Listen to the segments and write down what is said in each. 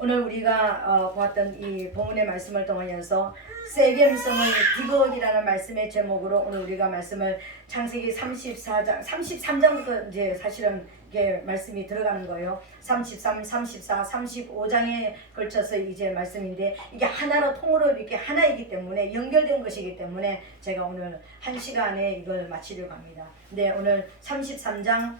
오늘 우리가 보았던 이 본문의 말씀을 통하여서 세겜성의 비극이라는 말씀의 제목으로 오늘 우리가 말씀을 창세기 33장부터 이제 사실은 이게 말씀이 들어가는 거예요. 33, 34, 35장에 걸쳐서 이제 말씀인데 이게 하나로 통으로 이렇게 하나이기 때문에 연결된 것이기 때문에 제가 오늘 1시간에 이걸 마치려고 합니다. 네, 오늘 33장은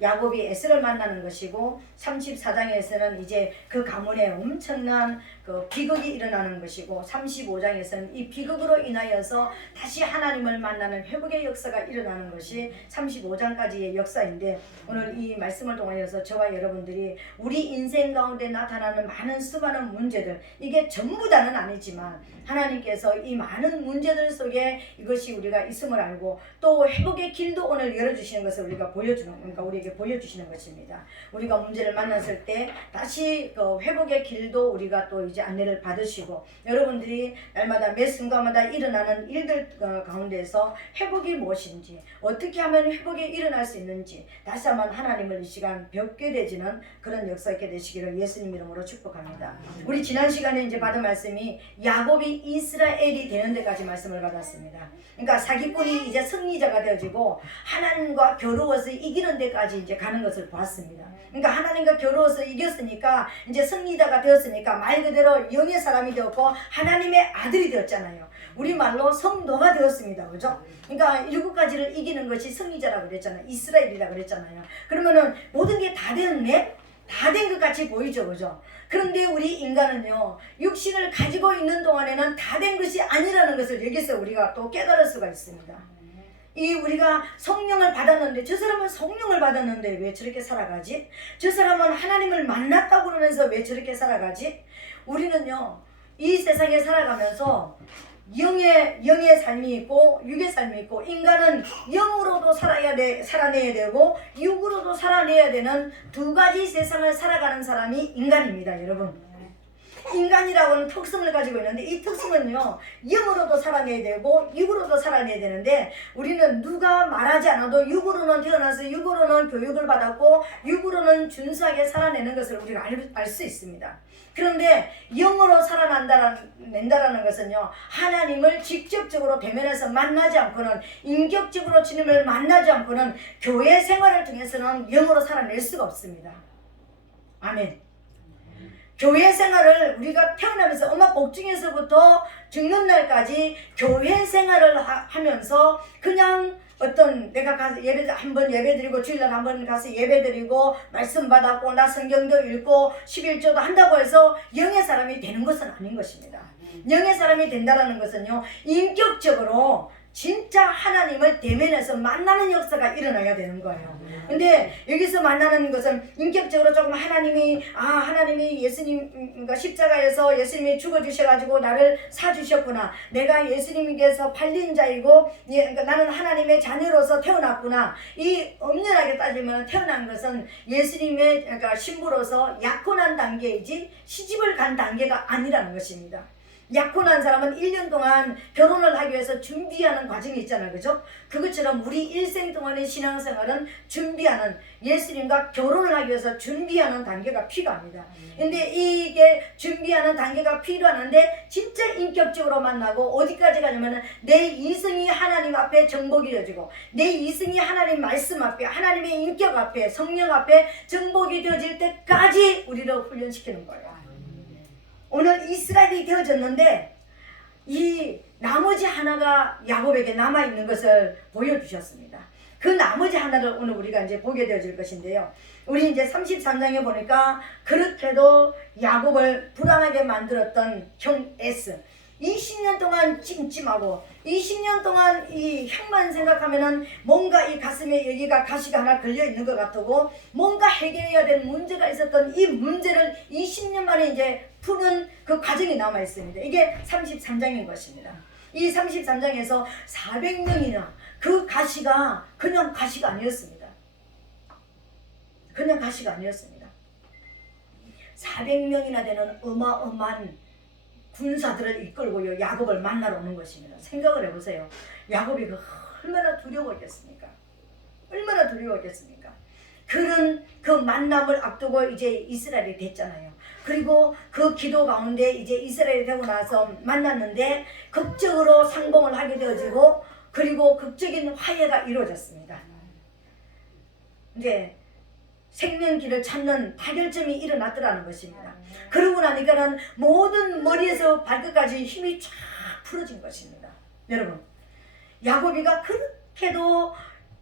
야곱이 에스를 만나는 것이고 34장에서는 이제 그 가문에 엄청난 그 비극이 일어나는 것이고 35장에서는 이 비극으로 인하여서 다시 하나님을 만나는 회복의 역사가 일어나는 것이 35장까지의 역사인데 오늘 이 말씀을 통하여서 저와 여러분들이 우리 인생 가운데 나타나는 많은 수많은 문제들 이게 전부 다는 아니지만 하나님께서 이 많은 문제들 속에 이것이 우리가 있음을 알고 또 회복의 길도 오늘 열어주시는 것을 우리가 그러니까 우리에게 보여주시는 것입니다. 우리가 문제를 만났을 때 다시 그 회복의 길도 우리가 또 이제 안내를 받으시고 여러분들이 날마다 매 순간마다 일어나는 일들 가운데서 회복이 무엇인지 어떻게 하면 회복이 일어날 수 있는지 다시 한번 하나님을 이 시간 뵙게 되지는 그런 역사 있게 되시기를 예수님 이름으로 축복합니다. 우리 지난 시간에 이제 받은 말씀이 야곱이 이스라엘이 되는 데까지 말씀을 받았습니다. 그러니까 사기꾼이 이제 승리자가 되어지고 하나님과 겨루어서 이기는 데까지 이제 가는 것을 보았습니다. 그러니까 하나님과 겨루어서 이겼으니까 이제 승리자가 되었으니까 말 그대로 영의 사람이 되었고 하나님의 아들이 되었잖아요. 우리말로 성도가 되었습니다. 그죠? 그러니까 7가지를 이기는 것이 승리자라고 그랬잖아요. 이스라엘이라고 그랬잖아요. 그러면은 모든 게 다 되었네? 다 된 것 같이 보이죠. 그죠? 그런데 우리 인간은요 육신을 가지고 있는 동안에는 다 된 것이 아니라는 것을 여기서 우리가 또 깨달을 수가 있습니다. 이 우리가 성령을 받았는데 저 사람은 성령을 받았는데 왜 저렇게 살아가지? 저 사람은 하나님을 만났다고 그러면서 왜 저렇게 살아가지? 우리는요 이 세상에 살아가면서 영의 삶이 있고 육의 삶이 있고 인간은 영으로도 살아내야 되고 육으로도 살아내야 되는 두 가지 세상을 살아가는 사람이 인간입니다. 여러분 인간이라고는 특성을 가지고 있는데 이 특성은요 영으로도 살아내야 되고 육으로도 살아내야 되는데 우리는 누가 말하지 않아도 육으로는 태어나서 육으로는 교육을 받았고 육으로는 준수하게 살아내는 것을 우리가 알 수 있습니다. 그런데 영으로 살아낸다라는 것은요 하나님을 직접적으로 대면해서 만나지 않고는 인격적으로 주님을 만나지 않고는 교회 생활을 통해서는 영으로 살아낼 수가 없습니다. 아멘. 교회 생활을 우리가 태어나면서 엄마 복중에서부터 죽는 날까지 교회 생활을 하면서 그냥 어떤 내가 가서 한번 예배드리고 주일날 한번 가서 예배드리고 말씀 받았고 나 성경도 읽고 11조도 한다고 해서 영의 사람이 되는 것은 아닌 것입니다. 영의 사람이 된다는 것은요 인격적으로 진짜 하나님을 대면해서 만나는 역사가 일어나야 되는 거예요. 근데 여기서 만나는 것은 인격적으로 조금 하나님이 예수님과 십자가에서 예수님이 죽어주셔가지고 나를 사주셨구나. 내가 예수님께서 팔린 자이고 그러니까 나는 하나님의 자녀로서 태어났구나. 이 엄연하게 따지면 태어난 것은 예수님의 그러니까 신부로서 약혼한 단계이지 시집을 간 단계가 아니라는 것입니다. 약혼한 사람은 1년 동안 결혼을 하기 위해서 준비하는 과정이 있잖아요. 그죠? 그것처럼 우리 일생 동안의 신앙생활은 준비하는 예수님과 결혼을 하기 위해서 준비하는 단계가 필요합니다. 근데 이게 준비하는 단계가 필요하는데 진짜 인격적으로 만나고 어디까지 가냐면 내 이성이 하나님 앞에 정복이 되어지고 내 이성이 하나님 말씀 앞에 하나님의 인격 앞에 성령 앞에 정복이 되어질 때까지 우리를 훈련시키는 거예요. 오늘 이스라엘이 되어졌는데 이 나머지 하나가 야곱에게 남아있는 것을 보여주셨습니다. 그 나머지 하나를 오늘 우리가 이제 보게 되어질 것인데요. 우리 이제 33장에 보니까 그렇게도 야곱을 불안하게 만들었던 형 에스 20년 동안 찜찜하고 20년 동안 이 형만 생각하면은 뭔가 이 가슴에 여기가 가시가 하나 걸려 있는 것 같고 뭔가 해결해야 될 문제가 있었던 이 문제를 20년 만에 이제 푸는 그 과정이 남아 있습니다. 이게 33장인 것입니다. 이 33장에서 400명이나 그 가시가 그냥 가시가 아니었습니다. 그냥 가시가 아니었습니다. 400명이나 되는 어마어마한 군사들을 이끌고 야곱을 만나러 오는 것입니다. 생각을 해보세요. 야곱이 얼마나 두려웠겠습니까? 얼마나 두려웠겠습니까? 그런 그 만남을 앞두고 이제 이스라엘이 됐잖아요. 그리고 그 기도 가운데 이제 이스라엘이 되고 나서 만났는데 극적으로 상봉을 하게 되어지고 그리고 극적인 화해가 이루어졌습니다. 이제 생명길을 찾는 타결점이 일어났더라는 것입니다. 그러고 나니까는 모든 머리에서 발끝까지 힘이 쫙 풀어진 것입니다. 여러분, 야곱이가 그렇게도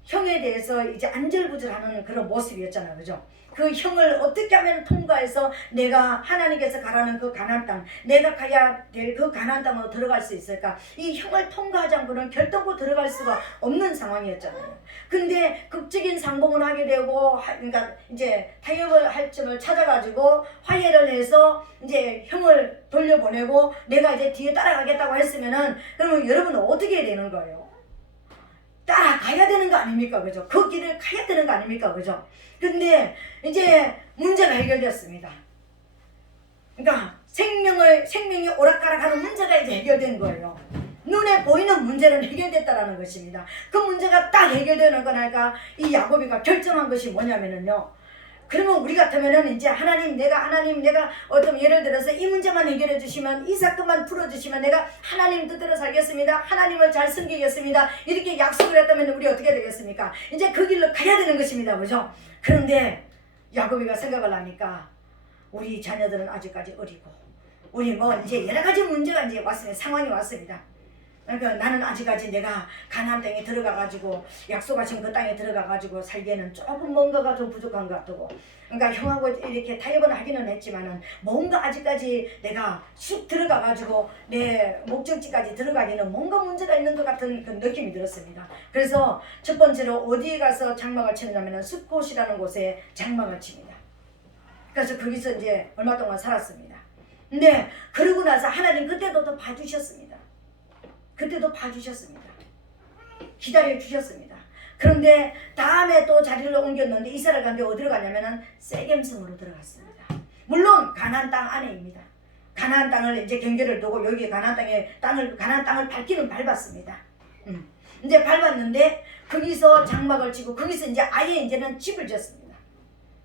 형에 대해서 이제 안절부절하는 그런 모습이었잖아요. 그죠? 그 형을 어떻게 하면 통과해서 내가 하나님께서 가라는 그 가나안 땅, 내가 가야 될 그 가나안 땅으로 들어갈 수 있을까? 이 형을 통과하지 않고는 결단코 들어갈 수가 없는 상황이었잖아요. 근데 극적인 상봉을 하게 되고, 그러니까 이제 타협을 할 점을 찾아가지고 화해를 해서 이제 형을 돌려보내고 내가 이제 뒤에 따라가겠다고 했으면은 그러면 여러분은 어떻게 해야 되는 거예요? 따라가야 되는 거 아닙니까? 그죠? 그 길을 가야 되는 거 아닙니까? 그죠? 근데 이제 문제가 해결되었습니다. 그러니까 생명이 오락가락하는 문제가 이제 해결된 거예요. 눈에 보이는 문제는 해결됐다라는 것입니다. 그 문제가 딱 해결되는 거니까 이 야곱이가 결정한 것이 뭐냐면은요. 그러면 우리 같으면은 이제 하나님 내가 어떤 예를 들어서 이 문제만 해결해 주시면, 이 사건만 풀어 주시면 내가 하나님 뜻대로 살겠습니다. 하나님을 잘 섬기겠습니다. 이렇게 약속을 했다면 우리 어떻게 되겠습니까? 이제 그 길로 가야 되는 것입니다. 그죠? 그런데 야곱이가 생각을 하니까 우리 자녀들은 아직까지 어리고 우리 뭐 이제 여러 가지 문제가 이제 왔습니다. 상황이 왔습니다. 그러니까 나는 아직까지 내가 가나안 땅에 들어가가지고 약속하신 그 땅에 들어가가지고 살기에는 조금 뭔가가 좀 부족한 것 같고, 그러니까 형하고 이렇게 타협은 하기는 했지만은 뭔가 아직까지 내가 쑥 들어가가지고 내 목적지까지 들어가기는 뭔가 문제가 있는 것 같은 그 느낌이 들었습니다. 그래서 첫 번째로 어디에 가서 장막을 치느냐면은 숫곳이라는 곳에 장막을 칩니다. 그래서 거기서 이제 얼마 동안 살았습니다. 근데 그러고 나서 하나님 그때도 또 봐주셨습니다. 그때도 봐주셨습니다. 기다려주셨습니다. 그런데 다음에 또 자리를 옮겼는데 이스라엘 가운데 어디로 가냐면은 세겜성으로 들어갔습니다. 물론 가나안 땅 안에입니다. 가나안 땅을 이제 경계를 두고 여기 가나안 땅을 밟기는 밟았습니다. 이제 밟았는데 거기서 장막을 치고 거기서 이제 아예 이제는 집을 짓습니다.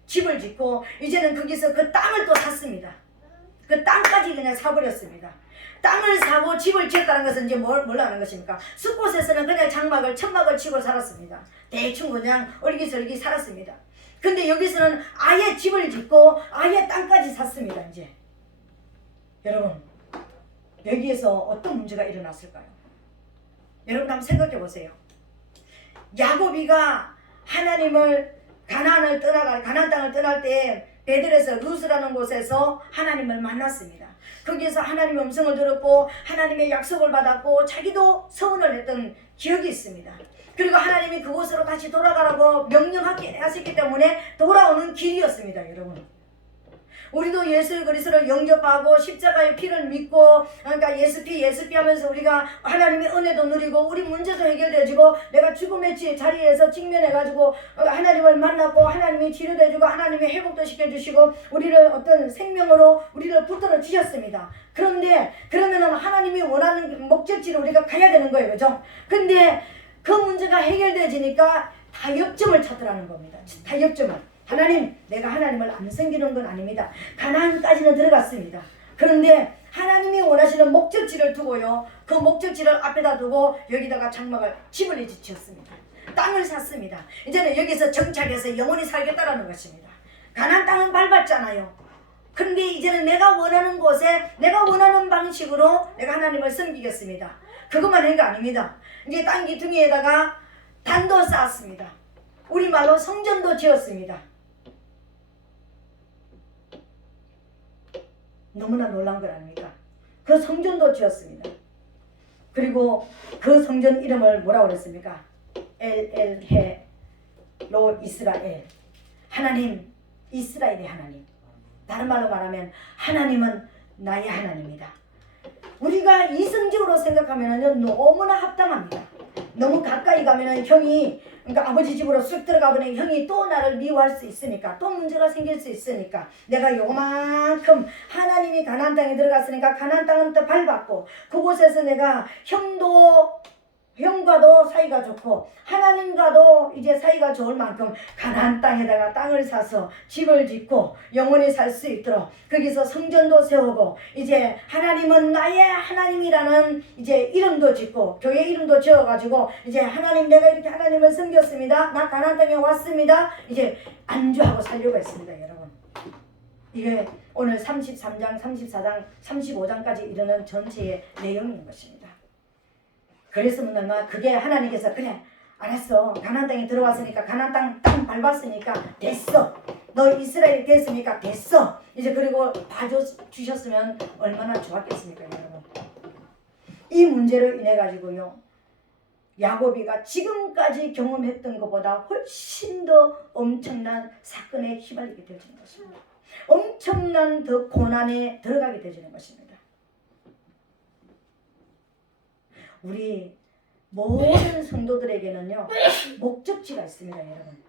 집을 짓고 이제는 거기서 그 땅을 또 샀습니다. 그 땅까지 그냥 사버렸습니다. 땅을 사고 집을 지었다는 것은 이제 뭘 하는 것입니까? 숲곳에서는 그냥 천막을 치고 살았습니다. 대충 그냥 얼기설기 살았습니다. 근데 여기서는 아예 집을 짓고 아예 땅까지 샀습니다. 이제 여러분, 여기에서 어떤 문제가 일어났을까요? 여러분 한번 생각해 보세요. 야곱이가 가나안 땅을 떠날 때 베들에서 루스라는 곳에서 하나님을 만났습니다. 거기에서 하나님의 음성을 들었고 하나님의 약속을 받았고 자기도 서원을 했던 기억이 있습니다. 그리고 하나님이 그곳으로 다시 돌아가라고 명령하셨기 때문에 돌아오는 길이었습니다. 여러분, 우리도 예수 그리스도를 영접하고 십자가의 피를 믿고, 그러니까 예수피 하면서 우리가 하나님의 은혜도 누리고 우리 문제도 해결되어지고 내가 죽음의 자리에서 직면해가지고 하나님을 만났고 하나님이 치료해주고 하나님이 회복도 시켜주시고 우리를 어떤 생명으로 우리를 붙들어 주셨습니다. 그런데 그러면은 하나님이 원하는 목적지로 우리가 가야 되는 거예요. 그죠? 근데 그 문제가 해결되어지니까 타협점을 찾으라는 겁니다. 타협점을. 하나님, 내가 하나님을 안 섬기는 건 아닙니다. 가나안까지는 들어갔습니다. 그런데 하나님이 원하시는 목적지를 두고요, 그 목적지를 앞에다 두고 여기다가 집을 이제 지었습니다. 땅을 샀습니다. 이제는 여기서 정착해서 영원히 살겠다라는 것입니다. 가나안 땅은 밟았잖아요. 그런데 이제는 내가 원하는 곳에 내가 원하는 방식으로 내가 하나님을 섬기겠습니다. 그것만 한 거 아닙니다. 이제 땅 기둥에다가 단도 쌓았습니다. 우리말로 성전도 지었습니다. 너무나 놀란 것 아닙니까? 그 성전도 지었습니다. 그리고 그 성전 이름을 뭐라고 그랬습니까? 엘엘헤 로 이스라엘. 하나님, 이스라엘의 하나님. 다른 말로 말하면 하나님은 나의 하나님이다. 우리가 이성적으로 생각하면 너무나 합당합니다. 너무 가까이 가면은 그러니까 아버지 집으로 쑥 들어가 보니 형이 또 나를 미워할 수 있으니까, 또 문제가 생길 수 있으니까 내가 요만큼 하나님이 가나안 땅에 들어갔으니까 가나안 땅은 또 밟았고 그곳에서 내가 형도 형과도 사이가 좋고 하나님과도 이제 사이가 좋을 만큼 가나안 땅에다가 땅을 사서 집을 짓고 영원히 살 수 있도록 거기서 성전도 세우고 이제 하나님은 나의 하나님이라는 이제 이름도 짓고 교회 이름도 지어가지고 이제 하나님 내가 이렇게 하나님을 섬겼습니다. 나 가나안 땅에 왔습니다. 이제 안주하고 살려고 했습니다. 여러분. 이게 오늘 33장, 34장, 35장까지 이르는 전체의 내용인 것입니다. 그래서 뭐냐면 그게 하나님께서 그래 알았어 가나안 땅에 들어왔으니까 가나안 땅 밟았으니까 됐어 너 이스라엘이 됐으니까 됐어 이제 그리고 봐주셨으면 얼마나 좋았겠습니까 여러분. 이 문제로 인해 가지고요 야곱이가 지금까지 경험했던 것보다 훨씬 더 엄청난 사건에 휘말리게 되어지는 것입니다. 엄청난 더 고난에 들어가게 되어지는 것입니다. 우리 모든 성도들에게는요 목적지가 있습니다. 여러분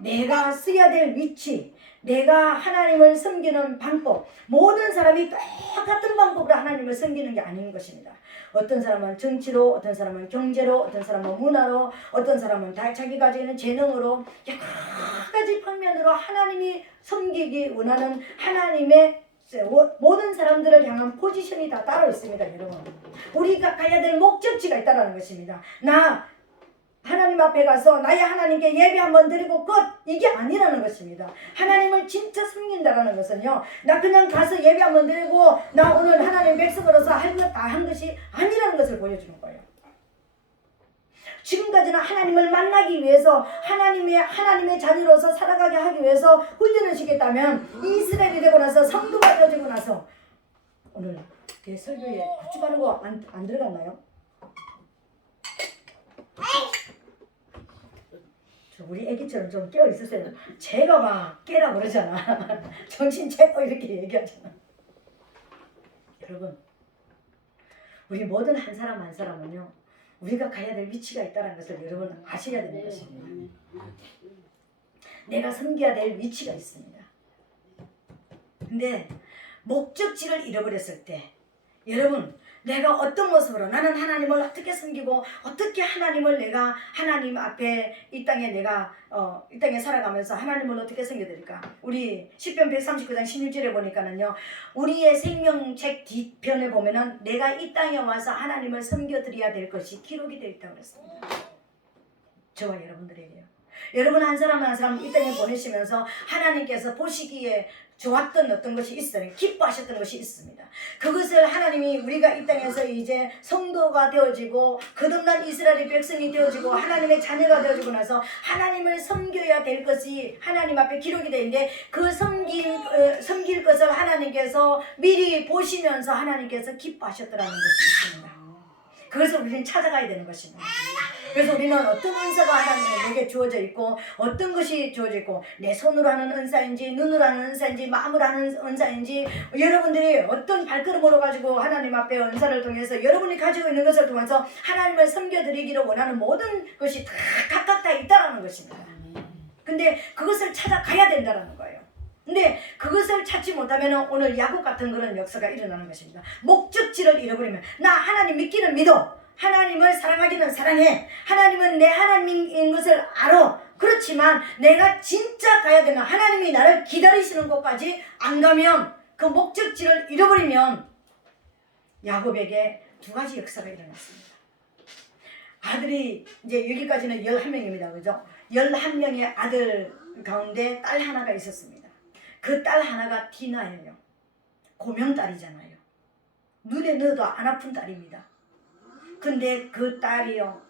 내가 써야 될 위치 내가 하나님을 섬기는 방법 모든 사람이 똑같은 방법으로 하나님을 섬기는 게 아닌 것입니다. 어떤 사람은 정치로 어떤 사람은 경제로 어떤 사람은 문화로 어떤 사람은 자기가 가지고 있는 재능으로 여러 가지 방면으로 하나님이 섬기기 원하는 하나님의 모든 사람들을 향한 포지션이 다 따로 있습니다. 여러분 우리가 가야 될 목적지가 있다는 것입니다. 나 하나님 앞에 가서 나의 하나님께 예배 한번 드리고 끝 이게 아니라는 것입니다. 하나님을 진짜 섬긴다라는 것은요 나 그냥 가서 예배 한번 드리고 나 오늘 하나님 백성으로서 할 것 다 한 것이 아니라는 것을 보여주는 거예요. 지금까지는 하나님을 만나기 위해서 하나님의 자녀로서 살아가게 하기 위해서 훈련을 시켰다면 이스라엘이 되고 나서 성도가 되어지고 나서 오늘 설교에 고추 바르고 안 들어갔나요? 우리 애기처럼 좀 깨어 있으세요. 제가 막 깨라 그러잖아. 정신 차리고 이렇게 얘기하잖아. 여러분 우리 모든 한 사람 한 사람은요 우리가 가야 될 위치가 있다는 것을 여러분 아셔야 되는 것입니다. 내가 섬겨야 될 위치가 있습니다. 근데 목적지를 잃어버렸을 때 여러분 내가 어떤 모습으로 나는 하나님을 어떻게 섬기고 어떻게 하나님을 내가 하나님 앞에 이 땅에 내가 이 땅에 살아가면서 하나님을 어떻게 섬겨드릴까? 우리 시편 139장 16절에 보니까는요 우리의 생명책 뒤편에 보면은 내가 이 땅에 와서 하나님을 섬겨드려야 될 것이 기록이 되어 있다고 그랬습니다. 저와 여러분들에게요. 여러분 한 사람 한 사람 이 땅에 보내시면서 하나님께서 보시기에 좋았던 어떤 것이 있어요. 기뻐하셨던 것이 있습니다. 그것을 하나님이 우리가 이 땅에서 이제 성도가 되어지고 거듭난 이스라엘 백성이 되어지고 하나님의 자녀가 되어지고 나서 하나님을 섬겨야 될 것이 하나님 앞에 기록이 되어 있는데 그 섬길 것을 하나님께서 미리 보시면서 하나님께서 기뻐하셨더라는 것이 있습니다. 그것을 우리는 찾아가야 되는 것입니다. 그래서 우리는 어떤 은사가 하나님에게 주어져 있고 어떤 것이 주어져 있고 내 손으로 하는 은사인지 눈으로 하는 은사인지 마음으로 하는 은사인지 여러분들이 어떤 발걸음으로 가지고 하나님 앞에 은사를 통해서 여러분이 가지고 있는 것을 통해서 하나님을 섬겨드리기를 원하는 모든 것이 다 각각 다 있다는 것입니다. 근데 그것을 찾아가야 된다는 거예요. 근데 그것을 찾지 못하면 오늘 야곱 같은 그런 역사가 일어나는 것입니다. 목적지를 잃어버리면 나 하나님 믿기는 믿어. 하나님을 사랑하기는 사랑해. 하나님은 내 하나님인 것을 알아. 그렇지만 내가 진짜 가야 되는 하나님이 나를 기다리시는 곳까지 안 가면 그 목적지를 잃어버리면 야곱에게 두 가지 역사가 일어났습니다. 아들이 이제 여기까지는 11명입니다. 그죠? 11명의 아들 가운데 딸 하나가 있었습니다. 그 딸 하나가 디나예요. 고명딸이잖아요. 눈에 넣어도 안 아픈 딸입니다. 근데 그 딸이요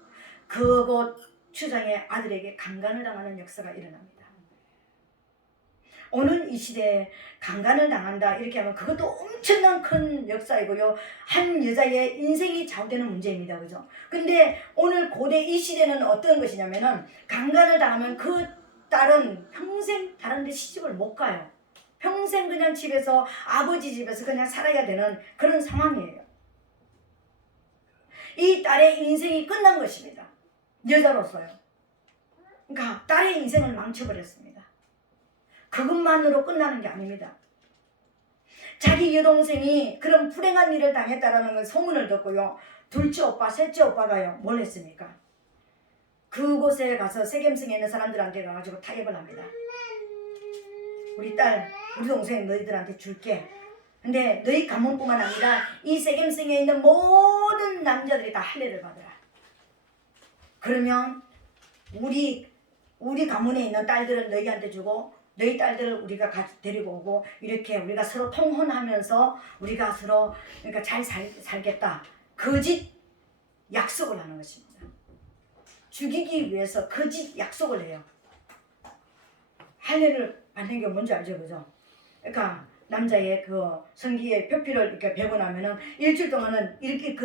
그곳 추장의 아들에게 강간을 당하는 역사가 일어납니다. 오늘 이 시대에 강간을 당한다 이렇게 하면 그것도 엄청난 큰 역사이고요. 한 여자의 인생이 좌우되는 문제입니다. 그죠? 근데 오늘 고대 이 시대는 어떤 것이냐면은 강간을 당하면 그 딸은 평생 다른 데 시집을 못 가요. 평생 그냥 집에서 아버지 집에서 그냥 살아야 되는 그런 상황이에요. 이 딸의 인생이 끝난 것입니다. 여자로서요. 그러니까 딸의 인생을 망쳐버렸습니다. 그것만으로 끝나는 게 아닙니다. 자기 여동생이 그런 불행한 일을 당했다는 걸 소문을 듣고요. 둘째 오빠, 셋째 오빠가요. 뭘 했습니까? 그곳에 가서 세겜성에 있는 사람들한테 가가지고 타협을 합니다. 우리 딸, 우리 동생 너희들한테 줄게. 근데 너희 가문뿐만 아니라 이 세겜성에 있는 모든 남자들이 다 할례를 받으라. 그러면 우리 가문에 있는 딸들을 너희한테 주고 너희 딸들을 우리가 데리고 오고 이렇게 우리가 서로 통혼하면서 우리가 서로 그러니까 잘 살겠다. 거짓 약속을 하는 것입니다. 죽이기 위해서 거짓 약속을 해요. 할례를 받는 게 뭔지 알죠, 그죠? 그러니까 남자의 그 성기의 표피를 이렇게 베고 나면은 일주일 동안은 이렇게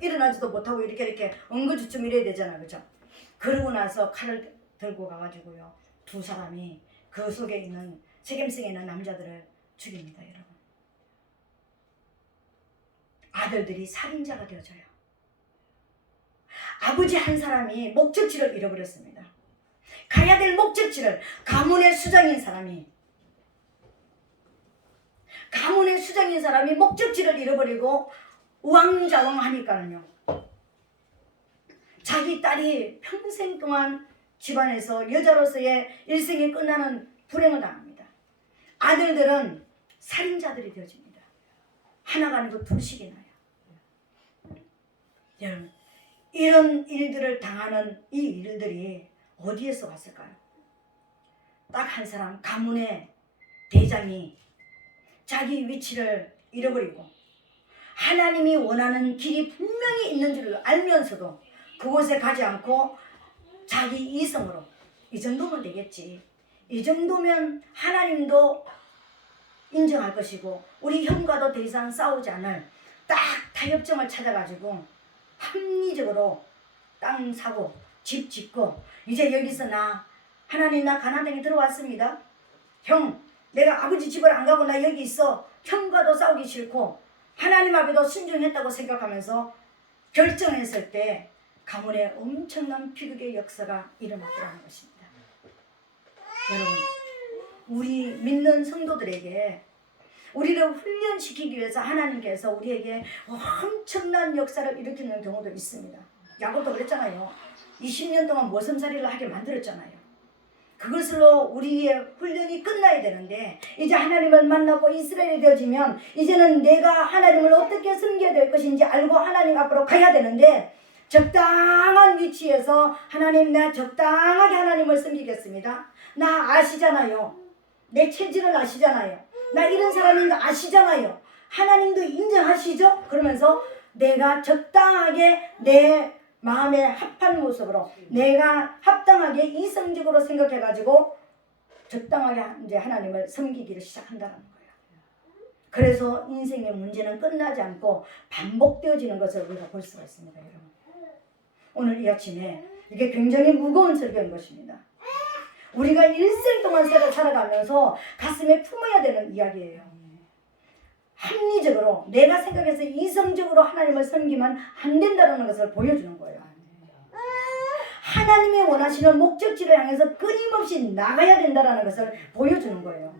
일어나지도 못하고 이렇게 엉거주춤 이래야 되잖아, 그죠? 그러고 나서 칼을 들고 가가지고요, 두 사람이 그 속에 있는 세겜성에 있는 남자들을 죽입니다, 여러분. 아들들이 살인자가 되어져요. 아버지 한 사람이 목적지를 잃어버렸습니다. 가야 될 목적지를 가문의 수장인 사람이 목적지를 잃어버리고 우왕좌왕하니까는요, 자기 딸이 평생 동안 집안에서 여자로서의 일생이 끝나는 불행을 당합니다. 아들들은 살인자들이 되어집니다. 하나가 아니고 둘씩이 나요. 여러분, 이런 일들을 당하는 이 일들이 어디에서 왔을까요? 딱 한 사람, 가문의 대장이 자기 위치를 잃어버리고 하나님이 원하는 길이 분명히 있는 줄 알면서도 그곳에 가지 않고 자기 이성으로 이 정도면 되겠지, 이 정도면 하나님도 인정할 것이고 우리 형과도 더 이상 싸우지 않을 딱 타협점을 찾아가지고 합리적으로 땅 사고 집 짓고 이제 여기서 하나님 나 가나안 땅에 들어왔습니다. 형, 내가 아버지 집을 안 가고 나 여기 있어. 형과도 싸우기 싫고 하나님 앞에도 순종했다고 생각하면서 결정했을 때 가문에 엄청난 비극의 역사가 일어났더라는 것입니다. 여러분, 우리 믿는 성도들에게 우리를 훈련시키기 위해서 하나님께서 우리에게 엄청난 역사를 일으키는 경우도 있습니다. 야곱도 그랬잖아요. 20년 동안 모섬살이를 하게 만들었잖아요. 그것으로 우리의 훈련이 끝나야 되는데 이제 하나님을 만나고 이스라엘이 되어지면 이제는 내가 하나님을 어떻게 섬겨야 될 것인지 알고 하나님 앞으로 가야 되는데 적당한 위치에서 하나님, 나 적당하게 하나님을 섬기겠습니다. 나 아시잖아요. 내 체질을 아시잖아요. 나 이런 사람인 거 아시잖아요. 하나님도 인정하시죠? 그러면서 내가 적당하게 내 마음에 합한 모습으로 내가 합당하게 이성적으로 생각해가지고 적당하게 이제 하나님을 섬기기를 시작한다는 거예요. 그래서 인생의 문제는 끝나지 않고 반복되어지는 것을 우리가 볼 수가 있습니다, 여러분. 오늘 이 아침에 이게 굉장히 무거운 설교인 것입니다. 우리가 일생 동안 살아가면서 가슴에 품어야 되는 이야기예요. 합리적으로 내가 생각해서 이성적으로 하나님을 섬기면 안 된다는 것을 보여주는 거예요. 하나님이 원하시는 목적지를 향해서 끊임없이 나가야 된다는 것을 보여주는 거예요.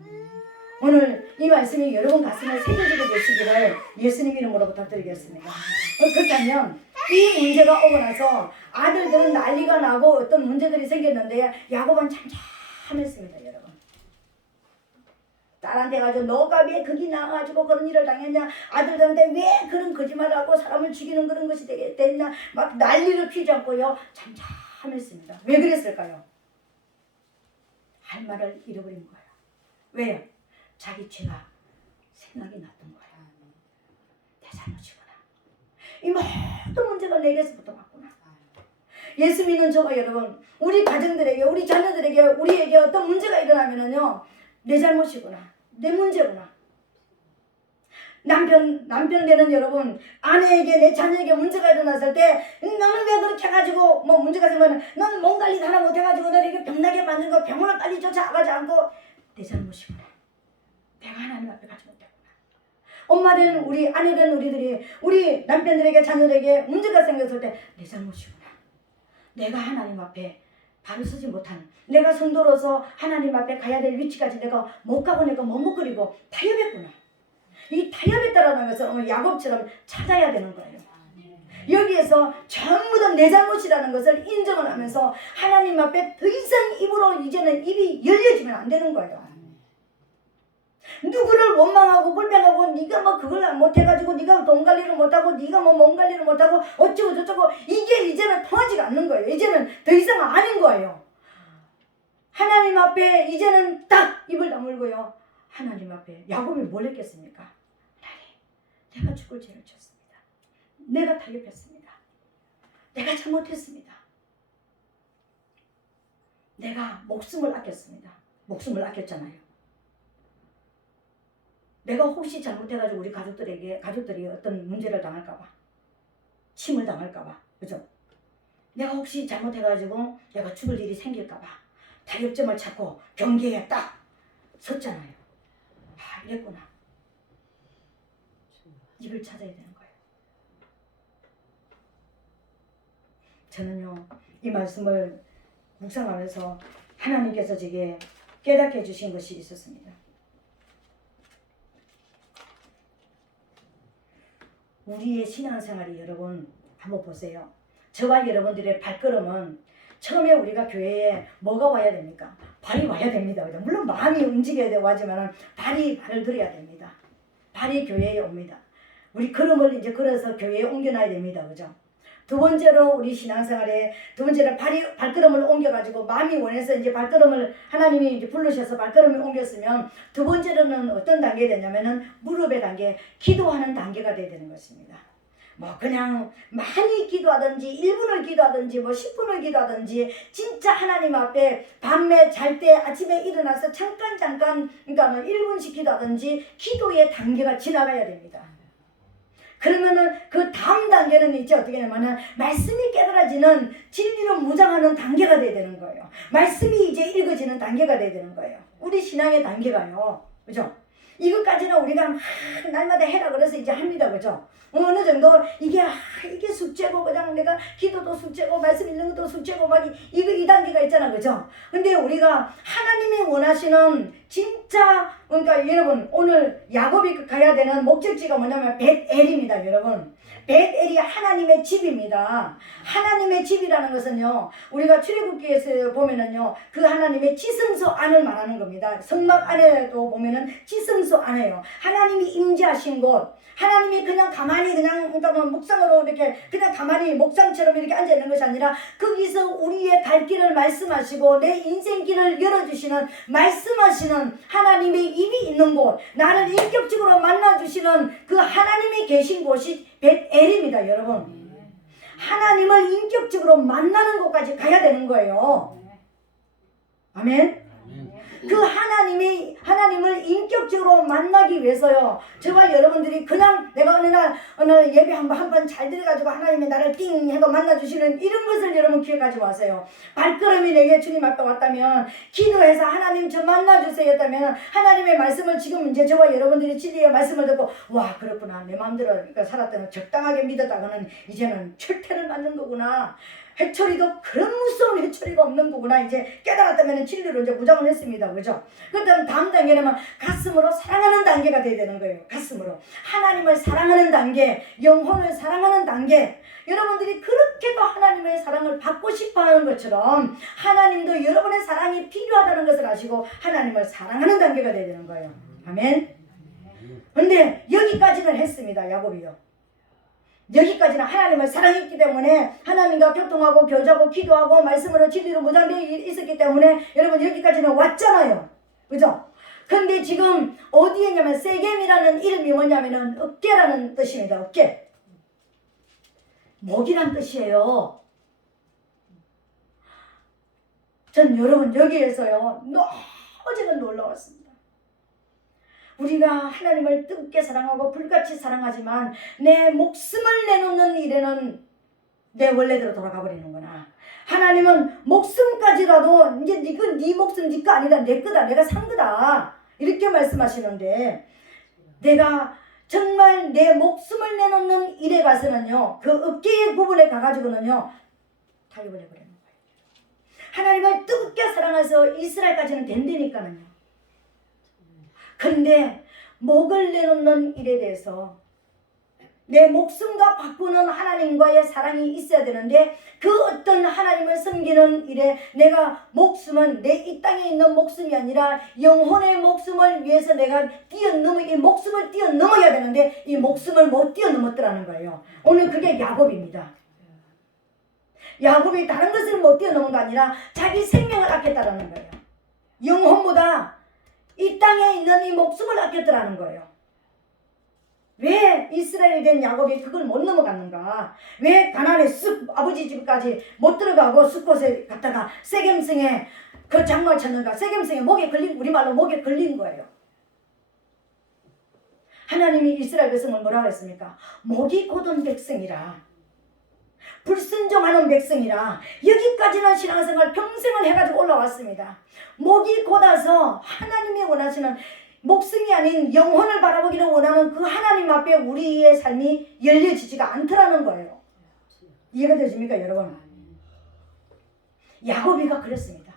오늘 이 말씀이 여러분 가슴에 새겨지게 되시기를 예수님 이름으로 부탁드리겠습니다. 그렇다면 이 문제가 오고 나서 아들들은 난리가 나고 어떤 문제들이 생겼는데 야곱은 참참했습니다, 여러분. 딸한테 가지고 너가 왜 거기 나가가지고 그런 일을 당했냐, 아들들한테 왜 그런 거짓말을 하고 사람을 죽이는 그런 것이 됐냐, 막 난리를 피우지 않고요, 참참했습니다. 왜 그랬을까요? 할 말을 잃어버린 거예요. 왜요? 자기 죄가 생각이 났던 거예요. 내 잘못이구나. 이 모든 문제가 내게서부터 왔구나. 예수 믿는 저가 여러분, 우리 가정들에게, 우리 자녀들에게, 우리에게 어떤 문제가 일어나면은요, 내 잘못이구나. 내 문제구나. 남편 되는 여러분, 아내에게, 내 자녀에게 문제가 일어났을 때 너는 왜 그렇게 해가지고 뭐 문제가 생기면 너는 몸 관리 하나 못해가지고 너를 이렇게 병나게 만든 거 병원을 빨리 쫓아가지 않고 내 잘못이구나. 내가 하나님 앞에 가지 못했구나. 엄마 되는 우리, 아내 되는 우리들이 우리 남편들에게, 자녀들에게 문제가 생겼을 때 내 잘못이구나. 내가 하나님 앞에 바로 서지 못한, 내가 성도로서 하나님 앞에 가야 될 위치까지 내가 못 가고 내가 머뭇거리고 타협했구나. 이 타협했다라는 것은 오늘 야곱처럼 찾아야 되는 거예요. 여기에서 전부 다 내 잘못이라는 것을 인정을 하면서 하나님 앞에 더 이상 입으로 이제는 입이 열려지면 안 되는 거예요. 누구를 원망하고 불평하고 네가 뭐 그걸 못해가지고 네가 돈 관리를 못하고 네가 뭐 몸 관리를 못하고 어쩌고 저쩌고 이게 이제는 통하지가 않는 거예요. 이제는 더 이상 아닌 거예요. 하나님 앞에 이제는 딱 입을 다물고요. 하나님 앞에 야곱이 뭘 했겠습니까? 내가 죽을 죄를 졌습니다. 내가 타협했습니다. 내가 잘못했습니다. 내가 목숨을 아꼈습니다. 목숨을 아꼈잖아요. 내가 혹시 잘못해가지고 우리 가족들이 어떤 문제를 당할까봐, 침을 당할까봐, 그죠? 내가 혹시 잘못해가지고 내가 죽을 일이 생길까봐 타협점을 찾고 경계에 딱 섰잖아요. 아, 이랬구나. 입을 찾아야 되는 거예요. 저는요, 이 말씀을 묵상하면서 하나님께서 제게 깨닫게 해주신 것이 있었습니다. 우리의 신앙생활이 여러분 한번 보세요. 저와 여러분들의 발걸음은 처음에 우리가 교회에 뭐가 와야 됩니까? 발이 와야 됩니다. 물론 마음이 움직여야 되고 하지만 발이 발을 들여야 됩니다. 발이 교회에 옵니다. 우리 걸음을 이제 걸어서 교회에 옮겨놔야 됩니다. 그죠? 두 번째로 우리 신앙생활에 두 번째로 발걸음을 옮겨가지고 마음이 원해서 이제 발걸음을 하나님이 이제 부르셔서 발걸음을 옮겼으면 두 번째로는 어떤 단계가 되냐면은 무릎의 단계, 기도하는 단계가 돼야 되는 것입니다. 뭐 그냥 많이 기도하든지 1분을 기도하든지 뭐 10분을 기도하든지 진짜 하나님 앞에 밤에 잘 때 아침에 일어나서 잠깐 그러니까 1분씩 기도하든지 기도의 단계가 지나가야 됩니다. 그러면은 그 다음 단계는 이제 어떻게 되냐면은 말씀이 깨달아지는 진리로 무장하는 단계가 돼야 되는 거예요. 말씀이 이제 읽어지는 단계가 돼야 되는 거예요. 우리 신앙의 단계가요. 그죠? 이것까지는 우리가 날마다 해라 그래서 이제 합니다. 그죠? 어느 정도 이게 숙제고 그냥 내가 기도도 숙제고 말씀 읽는 것도 숙제고 막 이 단계가 있잖아. 그죠? 근데 우리가 하나님이 원하시는 진짜 그러니까 여러분 오늘 야곱이 가야 되는 목적지가 뭐냐면 벳엘입니다. 여러분 벳엘이 하나님의 집입니다. 하나님의 집이라는 것은요 우리가 출애굽기에서 보면은요 그 하나님의 지성소 안을 말하는 겁니다. 성막 안에도 보면은 지성소 안에요. 하나님이 임재하신 곳, 하나님이 그냥 가만히 그러니까 뭐 묵상으로 이렇게 그냥 가만히 목상처럼 이렇게 앉아 있는 것이 아니라 거기서 우리의 갈 길을 말씀하시고 내 인생길을 열어주시는 말씀하시는 하나님의 입이 있는 곳, 나를 인격적으로 만나주시는 그 하나님이 계신 곳이 벳엘입니다. 여러분 하나님을 인격적으로 만나는 곳까지 가야 되는 거예요. 아멘. 그 하나님을 인격적으로 만나기 위해서요. 저와 여러분들이 그냥 내가 어느 날 예배 한 번 잘 들어가지고 하나님이 나를 띵 해서 만나주시는 이런 것을 여러분 기억하지 마세요. 발걸음이 내게 주님 앞에 왔다면 기도해서 하나님 저 만나주세요 했다면 하나님의 말씀을 지금 이제 저와 여러분들이 진리의 말씀을 듣고 와 그렇구나 내 마음대로 살았다면 적당하게 믿었다가는 이제는 철퇴를 맞는 거구나. 해초리도 그런 무서운 해초리가 없는 거구나. 이제 깨달았다면 진리로 이제 무장을 했습니다. 그죠? 그다음 다음 단계는 가슴으로 사랑하는 단계가 돼야 되는 거예요. 가슴으로. 하나님을 사랑하는 단계, 영혼을 사랑하는 단계. 여러분들이 그렇게도 하나님의 사랑을 받고 싶어 하는 것처럼 하나님도 여러분의 사랑이 필요하다는 것을 아시고 하나님을 사랑하는 단계가 돼야 되는 거예요. 아멘? 근데 여기까지는 했습니다. 야곱이요. 여기까지는 하나님을 사랑했기 때문에 하나님과 교통하고 교제하고 기도하고 말씀으로 진리로 무장되어 있었기 때문에 여러분 여기까지는 왔잖아요. 그죠? 근데 지금 어디에 있냐면 세겜이라는 이름이 뭐냐면은 어깨라는 뜻입니다. 어깨. 목이란 뜻이에요. 전 여러분 여기에서요 너무 제가 놀라웠습니다. 우리가 하나님을 뜨겁게 사랑하고 불같이 사랑하지만 내 목숨을 내놓는 일에는 내 원래대로 돌아가 버리는구나. 하나님은 목숨까지라도 이제 이건 네 목숨 네 거 아니다. 내 거다. 내가 산 거다. 이렇게 말씀하시는데 내가 정말 내 목숨을 내놓는 일에 가서는요 그 어깨의 부분에 가가지고는요 타협을 해버리는 거예요. 하나님을 뜨겁게 사랑해서 이스라엘까지는 된다니까는요. 근데 목을 내놓는 일에 대해서 내 목숨과 바꾸는 하나님과의 사랑이 있어야 되는데 그 어떤 하나님을 섬기는 일에 내가 목숨은 내 이 땅에 있는 목숨이 아니라 영혼의 목숨을 위해서 내가 이 목숨을 뛰어넘어야 되는데 이 목숨을 못 뛰어넘었더라는 거예요. 오늘 그게 야곱입니다. 야곱이 다른 것을 못 뛰어넘은 거 아니라 자기 생명을 아꼈다라는 거예요. 영혼보다 이 땅에 있는 이 목숨을 아꼈더라는 거예요. 왜 이스라엘이 된 야곱이 그걸 못 넘어갔는가? 왜 가나안에 아버지 집까지 못 들어가고 숫곳에 갔다가 세겜성에 그 장말 쳤는가? 세겜성에 목에 걸린, 우리말로 목에 걸린 거예요. 하나님이 이스라엘 백성을 뭐라고 했습니까? 목이 곧은 백성이라, 불순종하는 백성이라. 여기까지는 신앙생활 평생을 해가지고 올라왔습니다. 목이 곧아서 하나님이 원하시는 목숨이 아닌 영혼을 바라보기를 원하는 그 하나님 앞에 우리의 삶이 열려지지가 않더라는 거예요. 이해가 되십니까 여러분? 야곱이가 그랬습니다.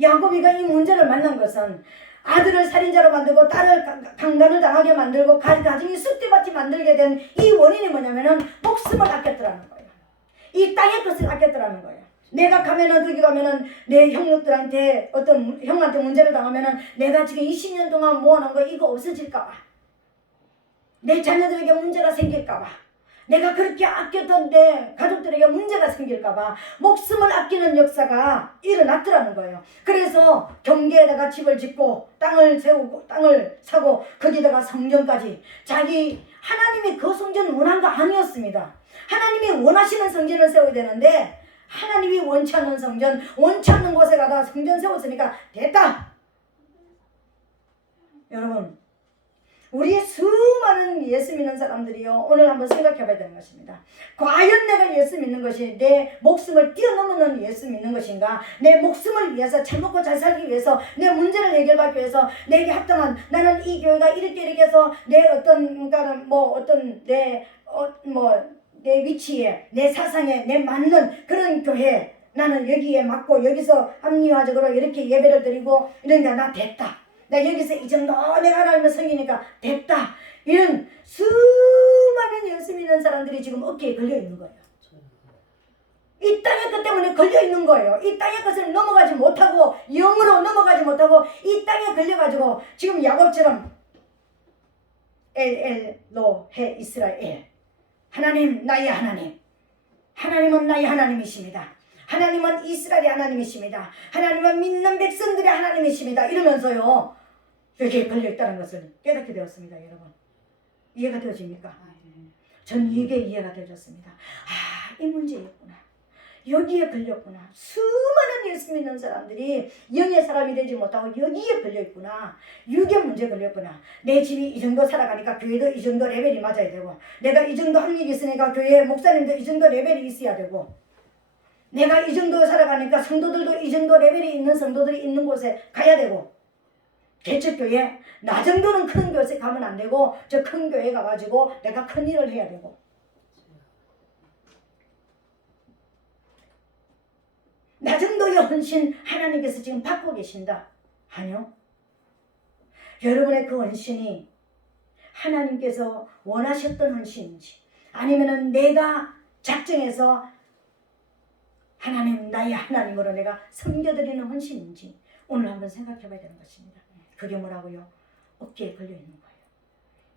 야곱이가 이 문제를 만난 것은 아들을 살인자로 만들고 딸을 강간을 당하게 만들고 가정이 쑥대밭이 만들게 된 이 원인이 뭐냐면은 목숨을 아꼈더라는 거예요. 이 땅의 것을 아꼈더라는 거예요. 내가 가면은 거기 가면은 내 형님들한테 어떤 형한테 문제를 당하면은 내가 지금 20년 동안 모아놓은 거 이거 없어질까봐, 내 자녀들에게 문제가 생길까봐, 내가 그렇게 아꼈던 내 가족들에게 문제가 생길까봐 목숨을 아끼는 역사가 일어났더라는 거예요. 그래서 경계에다가 집을 짓고 땅을 세우고 땅을 사고 거기다가 성전까지, 자기 하나님이 그 성전 원한 거 아니었습니다. 하나님이 원하시는 성전을 세워야 되는데 하나님이 원치 않는 성전, 원치 않는 곳에 가다 성전 세웠으니까 됐다. 여러분, 우리 수많은 예수 믿는 사람들이요, 오늘 한번 생각해 봐야 되는 것입니다. 과연 내가 예수 믿는 것이 내 목숨을 뛰어넘는 예수 믿는 것인가? 내 목숨을 위해서, 잘 먹고 잘 살기 위해서, 내 문제를 해결받기 위해서, 내게 합당한, 나는 이 교회가 이렇게 해서 내 어떤, 내 위치에, 내 사상에, 내 맞는 그런 교회, 나는 여기에 맞고 여기서 합리화적으로 이렇게 예배를 드리고 이러니까 나 됐다. 나 여기서 이 정도 내가 하나님을 섬기니까 됐다. 이런 수많은 예수 믿는 사람들이 지금 어깨에 걸려 있는 거예요. 이 땅의 것 때문에 걸려 있는 거예요. 이 땅의 것을 넘어가지 못하고, 영으로 넘어가지 못하고 이 땅에 걸려가지고 지금 야곱처럼 엘로헤 이스라엘, 하나님 나의 하나님, 하나님은 나의 하나님이십니다. 하나님은 이스라엘의 하나님이십니다. 하나님은 믿는 백성들의 하나님이십니다. 이러면서요 여기에 걸려있다는 것을 깨닫게 되었습니다. 여러분, 이해가 되어집니까? 전 이게 이해가 되어졌습니다. 이 문제였구나, 여기에 걸렸구나. 수많은 예수 믿는 사람들이 영의 사람이 되지 못하고 여기에 걸려있구나. 육의 문제에 걸렸구나. 내 집이 이 정도 살아가니까 교회도 이 정도 레벨이 맞아야 되고, 내가 이 정도 학력이 있으니까 교회 목사님도 이 정도 레벨이 있어야 되고, 내가 이 정도 살아가니까 성도들도 이 정도 레벨이 있는 성도들이 있는 곳에 가야 되고, 개척교회 나 정도는 큰 교회에 가면 안 되고 저 큰 교회 가가지고 내가 큰 일을 해야 되고, 나 정도의 헌신 하나님께서 지금 받고 계신다? 아니요. 여러분의 그 헌신이 하나님께서 원하셨던 헌신인지, 아니면은 내가 작정해서 하나님 나의 하나님으로 내가 섬겨드리는 헌신인지 오늘 한번 생각해 봐야 되는 것입니다. 그게 뭐라고요? 어깨에 걸려 있는 거예요.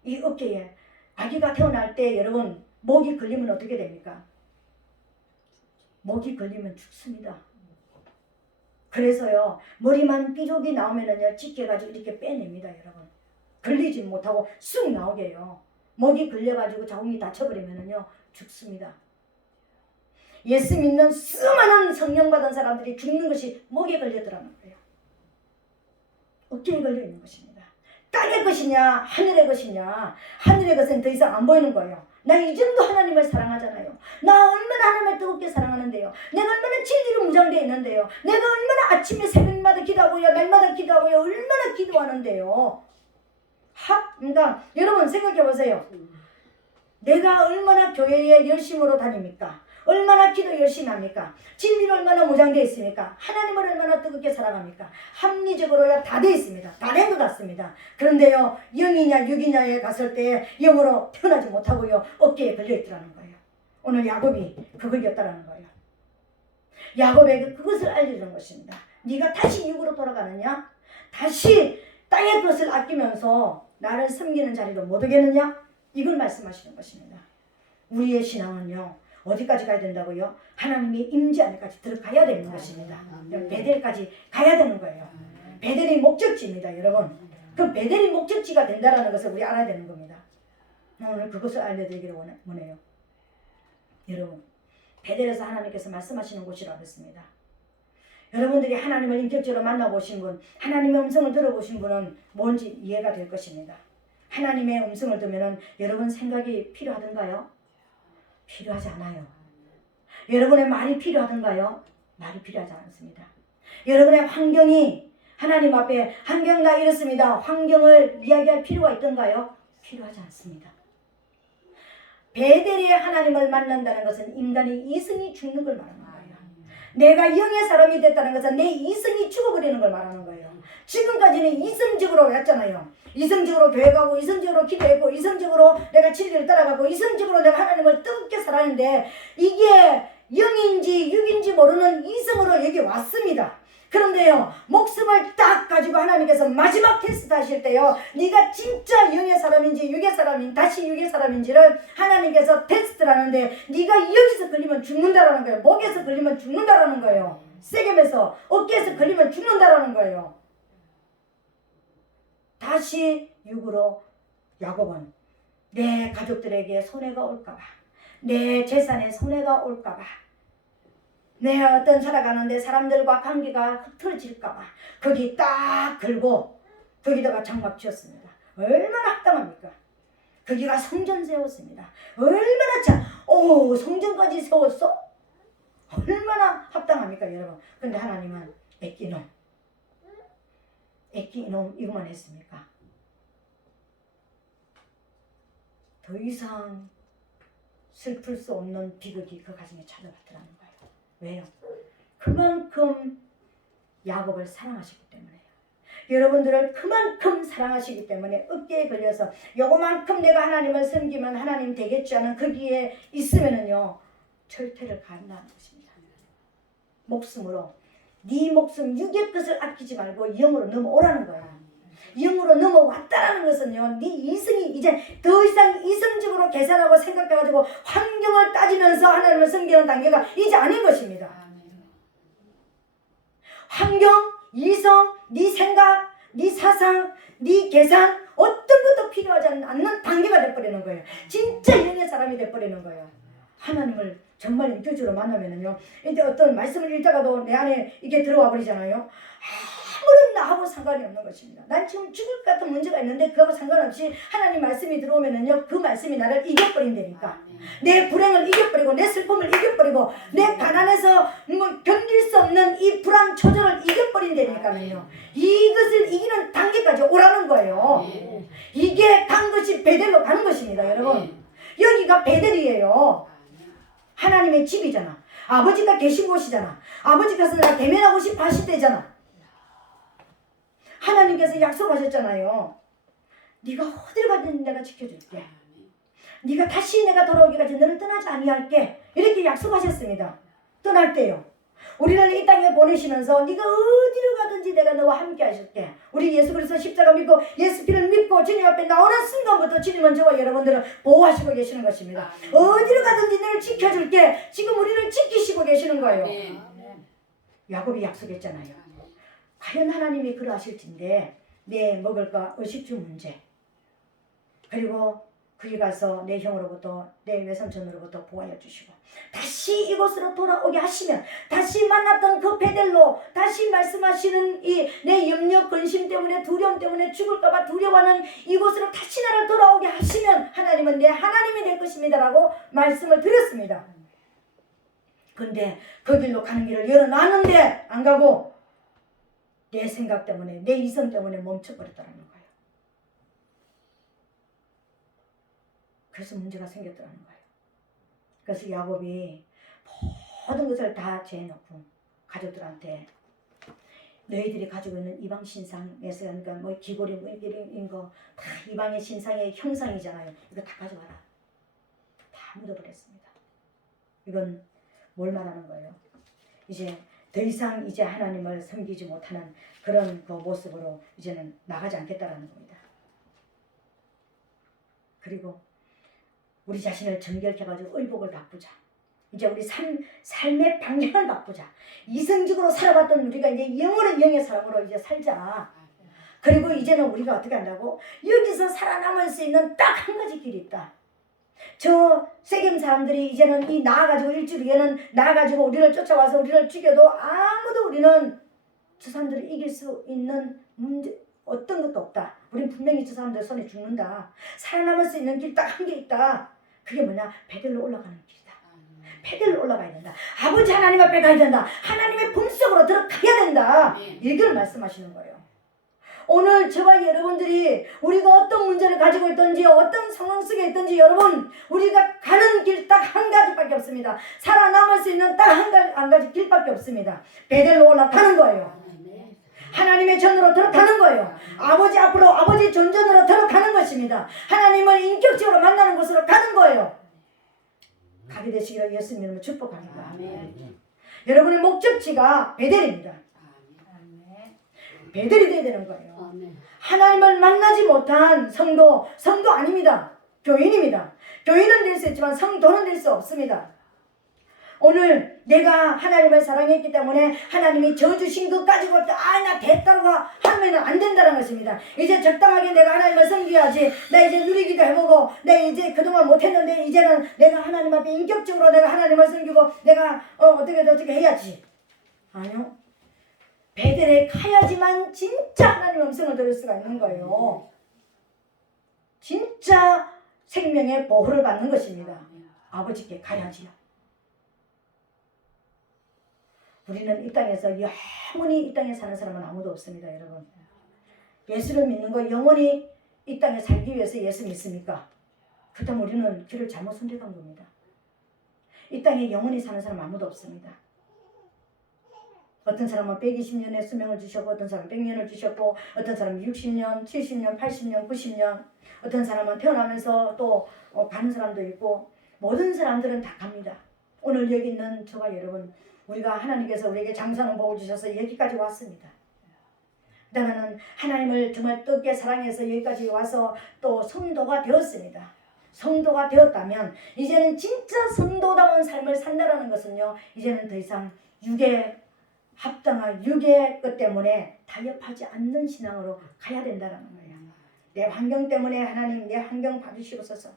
이 어깨에 아기가 태어날 때 여러분 목이 걸리면 어떻게 됩니까? 목이 걸리면 죽습니다. 그래서요 머리만 삐죽이 나오면은요 찢겨가지고 이렇게 빼냅니다. 여러분, 걸리지 못하고 쑥 나오게 해요. 목이 걸려가지고 자궁이 다쳐버리면은요 죽습니다. 예수 믿는 수많은 성령 받은 사람들이 죽는 것이 목에 걸려더라는 거예요. 어깨에 걸려 있는 것입니다. 땅의 것이냐 하늘의 것이냐, 하늘의 것은 더 이상 안 보이는 거예요. 나 이 정도 하나님을 사랑하잖아요. 나 얼마나 하나님을 뜨겁게 사랑하는데요. 내가 얼마나 진리로 무장되어 있는데요. 내가 얼마나 아침에 새벽마다 기도하고요, 날마다 기도하고요, 얼마나 기도하는데요. 그러니까 여러분 생각해 보세요. 내가 얼마나 교회에 열심으로 다닙니까? 얼마나 기도 열심히 합니까? 진리로 얼마나 무장되어 있습니까? 하나님을 얼마나 뜨겁게 사랑합니까? 합리적으로야 다 되어 있습니다. 다 된 것 같습니다. 그런데요, 영이냐 육이냐에 갔을 때 영으로 태어나지 못하고요, 어깨에 걸려있더라는 거예요. 오늘 야곱이 그거였다라는 거예요. 야곱에게 그것을 알려주는 것입니다. 네가 다시 육으로 돌아가느냐? 다시 땅의 것을 아끼면서 나를 섬기는 자리로 못 오겠느냐? 이걸 말씀하시는 것입니다. 우리의 신앙은요, 어디까지 가야 된다고요? 하나님이 임재 안에까지 들어가야 되는 것입니다. 베델까지 가야 되는 거예요. 베델이 목적지입니다, 여러분. 그 베델이 목적지가 된다는 것을 우리 알아야 되는 겁니다. 오늘 그것을 알려드리기를 원해요. 여러분, 베델에서 하나님께서 말씀하시는 곳이라고 했습니다. 여러분들이 하나님을 인격적으로 만나보신 분, 하나님의 음성을 들어보신 분은 뭔지 이해가 될 것입니다. 하나님의 음성을 들으면 여러분 생각이 필요하던가요? 필요하지 않아요. 여러분의 말이 필요하던가요? 말이 필요하지 않습니다. 여러분의 환경이 하나님 앞에 환경 나 이렇습니다. 환경을 이야기할 필요가 있던가요? 필요하지 않습니다. 베델에 하나님을 만난다는 것은 인간의 이성이 죽는 걸 말하는 거예요. 내가 영의 사람이 됐다는 것은 내 이성이 죽어버리는 걸 말하는 거예요. 지금까지는 이성적으로 왔잖아요. 이성적으로 교회 가고 이성적으로 기도했고 이성적으로 내가 진리를 따라가고 이성적으로 내가 하나님을 뜨겁게 살았는데 이게 영인지 육인지 모르는 이성으로 여기 왔습니다. 그런데요, 목숨을 딱 가지고 하나님께서 마지막 테스트 하실 때요, 네가 진짜 영의 사람인지 육의 사람인지 다시 육의 사람인지를 하나님께서 테스트를 하는데 네가 여기서 걸리면 죽는다라는 거예요. 목에서 걸리면 죽는다라는 거예요. 세겜에서 어깨에서 걸리면 죽는다라는 거예요. 다시 육으로 야곱은 내 가족들에게 손해가 올까봐, 내 재산에 손해가 올까봐, 내가 어떤 살아가는데 사람들과 관계가 흐트러질까봐 거기 딱 걸고 거기다가 장막 지었습니다. 얼마나 합당합니까? 거기가 성전 세웠습니다. 얼마나 성전까지 세웠어? 얼마나 합당합니까, 여러분? 근데 하나님은 애끼놈 이것만 했습니까? 더 이상 슬플 수 없는 비극이 그 가정에 찾아왔더라는 거예요. 왜요? 그만큼 야곱을 사랑하시기 때문에요. 여러분들을 그만큼 사랑하시기 때문에 어깨에 걸려서 요거만큼 내가 하나님을 섬기면 하나님 되겠지 하는 거기에 있으면은요, 절대를 가한다는 것입니다. 목숨으로 네 목숨 육의 것을 아끼지 말고 영으로 넘어오라는 거야. 영으로 넘어왔다라는 것은요, 네 이성이 이제 더 이상 이성적으로 계산하고 생각해가지고 환경을 따지면서 하나님을 섬기는 단계가 이제 아닌 것입니다. 환경, 이성, 네 생각, 네 사상, 네 계산 어떤 것도 필요하지 않는 단계가 돼버리는 거예요. 진짜 영의 사람이 돼버리는 거예요. 하나님을 정말 인격적으로 만나면은요, 이제 어떤 말씀을 읽다가도 내 안에 이게 들어와 버리잖아요. 아무런 나하고 상관이 없는 것입니다. 난 지금 죽을 것 같은 문제가 있는데 그하고 상관없이 하나님 말씀이 들어오면은요, 그 말씀이 나를 이겨버린다니까. 내 불행을 이겨버리고 내 슬픔을 이겨버리고 내 가난에서 견딜 수 없는 이 불안 초절을 이겨버린다니까요. 이것을 이기는 단계까지 오라는 거예요. 이게 간 것이 베델로 가는 것입니다, 여러분. 여기가 베델이에요. 하나님의 집이잖아. 아버지가 계신 곳이잖아. 아버지께서 내가 대면하고 싶어 하실 때잖아. 하나님께서 약속하셨잖아요. 네가 어딜 가든지 내가 지켜줄게. 네가 다시 내가 돌아오기까지 너를 떠나지 아니할게. 이렇게 약속하셨습니다. 떠날 때요. 우리를 이 땅에 보내시면서 네가 어디로 가든지 내가 너와 함께 하실게. 우리 예수 그리스도 십자가 믿고 예수 피를 믿고 주님 앞에 나오는 순간부터 주님은 저와 여러분들을 보호하시고 계시는 것입니다. 어디로 가든지 너를 지켜줄게. 지금 우리를 지키시고 계시는 거예요. 야곱이 약속했잖아요. 과연 하나님이 그러하실진데 내 먹을 거 의식주 문제, 그리고 거기 가서 내 형으로부터 내 외삼촌으로부터 보호하여 주시고 다시 이곳으로 돌아오게 하시면, 다시 만났던 그 베델로 다시 말씀하시는 이 내 염려 근심 때문에 두려움 때문에 죽을까봐 두려워하는 이곳으로 다시 나를 돌아오게 하시면 하나님은 내 하나님이 될 것입니다 라고 말씀을 드렸습니다. 근데 그 길로 가는 길을 열어놨는데 안 가고 내 생각 때문에 내 이성 때문에 멈춰버렸다는 거예요. 그래서 문제가 생겼다는 거예요. 그래서 야곱이 모든 것을 다 재놓고 가족들한테 너희들이 가지고 있는 이방 신상에서 그러니까 뭐 귀걸이 뭐 이런 거 다 이방의 신상의 형상이잖아요. 이거 다 가져와라. 다 묻어버렸습니다. 이건 뭘 말하는 거예요? 이제 더 이상 이제 하나님을 섬기지 못하는 그런 그 모습으로 이제는 나가지 않겠다라는 겁니다. 그리고 우리 자신을 정결해가지고 의복을 바꾸자. 이제 우리 삶의 방향을 바꾸자. 이성적으로 살아봤던 우리가 이제 영원한 영의 사람으로 이제 살자. 그리고 이제는 우리가 어떻게 한다고? 여기서 살아남을 수 있는 딱 한 가지 길이 있다. 저 세겜 사람들이 이제는 이 나아가지고 일주일 뒤에는 나아가지고 우리를 쫓아와서 우리를 죽여도 아무도 우리는 저 사람들을 이길 수 있는 문제 어떤 것도 없다. 우린 분명히 저 사람들 손에 죽는다. 살아남을 수 있는 길 딱 한 개 있다. 그게 뭐냐? 베델로 올라가는 길이다. 베델로 올라가야 된다. 아버지 하나님 앞에 가야 된다. 하나님의 품속으로 들어가야 된다. 이걸 말씀하시는 거예요. 오늘 저와 여러분들이 우리가 어떤 문제를 가지고 있든지 어떤 상황 속에 있든지 여러분 우리가 가는 길 딱 한 가지밖에 없습니다. 살아남을 수 있는 딱 한 가지 길밖에 없습니다. 베델로 올라가는 거예요. 하나님의 전으로 들어가는 거예요. 아버지 앞으로 아버지 존전으로 들어가는 것입니다. 하나님을 인격적으로 만나는 곳으로 가는 거예요. 가게 되시기를 예수님으로 축복합니다. 여러분의 목적지가 베델입니다. 베델이 되어야 되는 거예요. 하나님을 만나지 못한 성도 아닙니다. 교인입니다. 교인은 될 수 있지만 성도는 될 수 없습니다. 오늘 내가 하나님을 사랑했기 때문에 하나님이 저 주신 것 가지고 나 됐다고 하면 안 된다는 것입니다. 이제 적당하게 내가 하나님을 섬겨야지. 나 이제 누리기도 해보고 내 이제 그동안 못했는데 이제는 내가 하나님 앞에 인격적으로 내가 하나님을 섬기고 내가 어떻게 해야지. 아니요. 베델에 가야지만 진짜 하나님의 음성을 들을 수가 있는 거예요. 진짜 생명의 보호를 받는 것입니다. 아버지께 가야지요. 우리는 이 땅에서 영원히 이 땅에 사는 사람은 아무도 없습니다. 여러분. 예수를 믿는 거 영원히 이 땅에 살기 위해서 예수 믿습니까? 그렇다면 우리는 길을 잘못 선택한 겁니다. 이 땅에 영원히 사는 사람 아무도 없습니다. 어떤 사람은 120년의 수명을 주셨고 어떤 사람은 100년을 주셨고 어떤 사람은 60년, 70년, 80년, 90년 어떤 사람은 태어나면서 또 가는 사람도 있고 모든 사람들은 다 갑니다. 오늘 여기 있는 저와 여러분 우리가 하나님께서 우리에게 장사하는 복을 주셔서 여기까지 왔습니다. 나는 하나님을 정말 뜨겁게 사랑해서 여기까지 와서 또 성도가 되었습니다. 성도가 되었다면 이제는 진짜 성도다운 삶을 산다는 것은요. 이제는 더 이상 육에 합당한 육의 것 때문에 타협하지 않는 신앙으로 가야 된다는 거예요. 내 환경 때문에 하나님 내 환경 봐주시옵소서.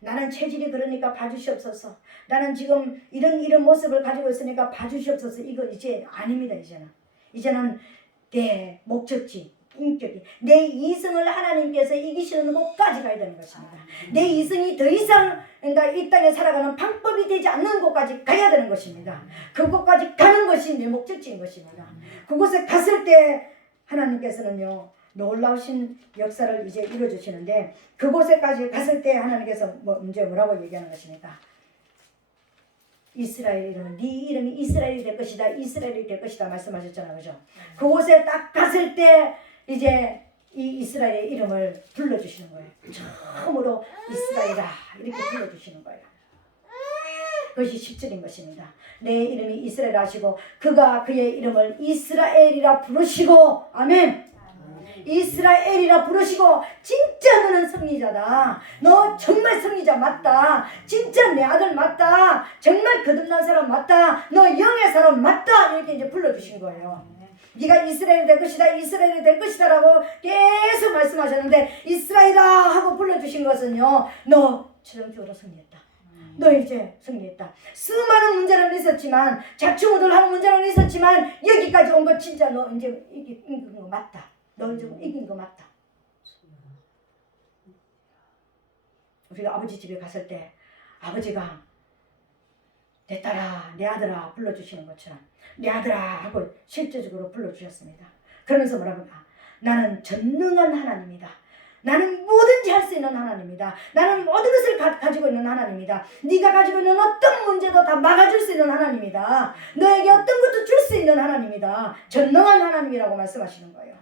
나는 체질이 그러니까 봐주시옵소서. 나는 지금 이런 모습을 가지고 있으니까 봐주시옵소서. 이거 이제 아닙니다. 이제는 내 목적지, 인격이 내 이성을 하나님께서 이기시는 곳까지 가야 되는 것입니다. 내 이성이 더 이상 그러니까 이 땅에 살아가는 방법이 되지 않는 곳까지 가야 되는 것입니다. 그곳까지 가는 것이 내 목적지인 것입니다. 그곳에 갔을 때 하나님께서는요. 놀라우신 역사를 이제 이루어주시는데 그곳에까지 갔을 때 하나님께서 이제 뭐라고 얘기하는 것입니까? 이스라엘 이름은 네 이름이 이스라엘이 될 것이다. 이스라엘이 될 것이다 말씀하셨잖아요. 그죠? 그곳에 딱 갔을 때 이제 이 이스라엘의 이름을 불러주시는 거예요. 처음으로 이스라엘아 이렇게 불러주시는 거예요. 그것이 10절인 것입니다. 내 이름이 이스라엘 하시고 그가 그의 이름을 이스라엘이라 부르시고 아멘. 이스라엘이라 부르시고 진짜 너는 승리자다. 너 정말 승리자 맞다. 진짜 내 아들 맞다. 정말 거듭난 사람 맞다. 너 영의 사람 맞다. 이렇게 이제 불러주신 거예요. 네가 이스라엘이 될 것이다. 이스라엘이 될 것이다 라고 계속 말씀하셨는데 이스라엘아 하고 불러주신 것은요. 너 최종적으로 승리했다. 너 이제 승리했다. 수많은 문제는 있었지만 자충우돌하는 문제는 있었지만 여기까지 온 거 진짜 너 이제 이긴 거 맞다. 너 이제 이긴 거 맞다. 우리가 아버지 집에 갔을 때 아버지가 내 딸아 내 아들아 불러주시는 것처럼 내 아들아 하고 실제적으로 불러주셨습니다. 그러면서 뭐라고 나는 전능한 하나님이다. 나는 뭐든지 할 수 있는 하나님이다. 나는 모든 것을 가지고 있는 하나님이다. 네가 가지고 있는 어떤 문제도 다 막아줄 수 있는 하나님이다. 너에게 어떤 것도 줄 수 있는 하나님이다. 전능한 하나님이라고 말씀하시는 거예요.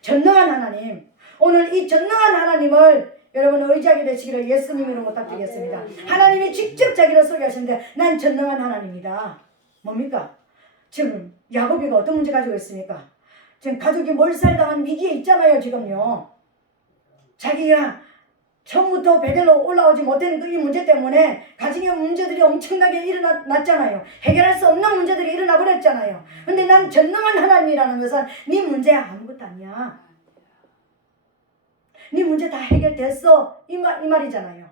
전능한 하나님. 오늘 이 전능한 하나님을 여러분 의지하게 되시기를 예수님으로 부탁드리겠습니다. 하나님이 직접 자기를 소개하시는데 난 전능한 하나님이다. 뭡니까? 지금 야곱이가 어떤 문제 가지고 있습니까? 지금 가족이 몰살당한 위기에 있잖아요. 지금요. 자기가 처음부터 베델로 올라오지 못한 이 문제 때문에 가정의 문제들이 엄청나게 일어났잖아요. 해결할 수 없는 문제들이 일어나 버렸잖아요. 근데 난 전능한 하나님이라는 것은 네 문제 아무것도 아니야. 네 문제 다 해결됐어. 이 말이잖아요.